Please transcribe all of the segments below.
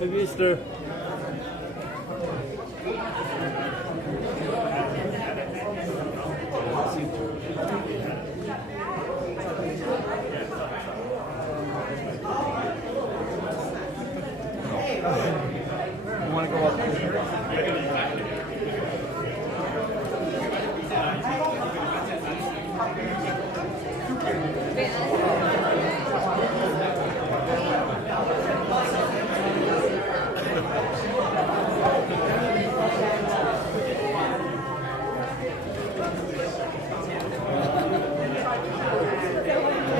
Happy Easter. You want to go up?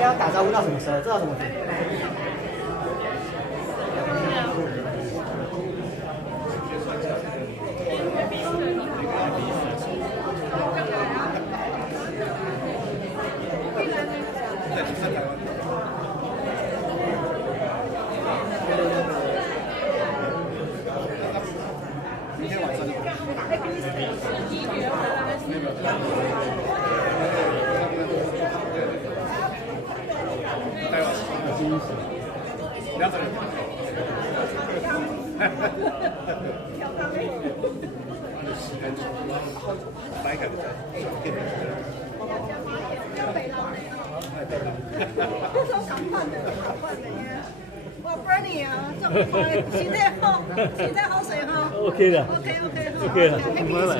要打招呼到什么时候？这叫什么题？明天晚上就。两个人。白改的在店里。我 Bernie 啊，这现在好水哈。OK 的。OK 的，慢慢来。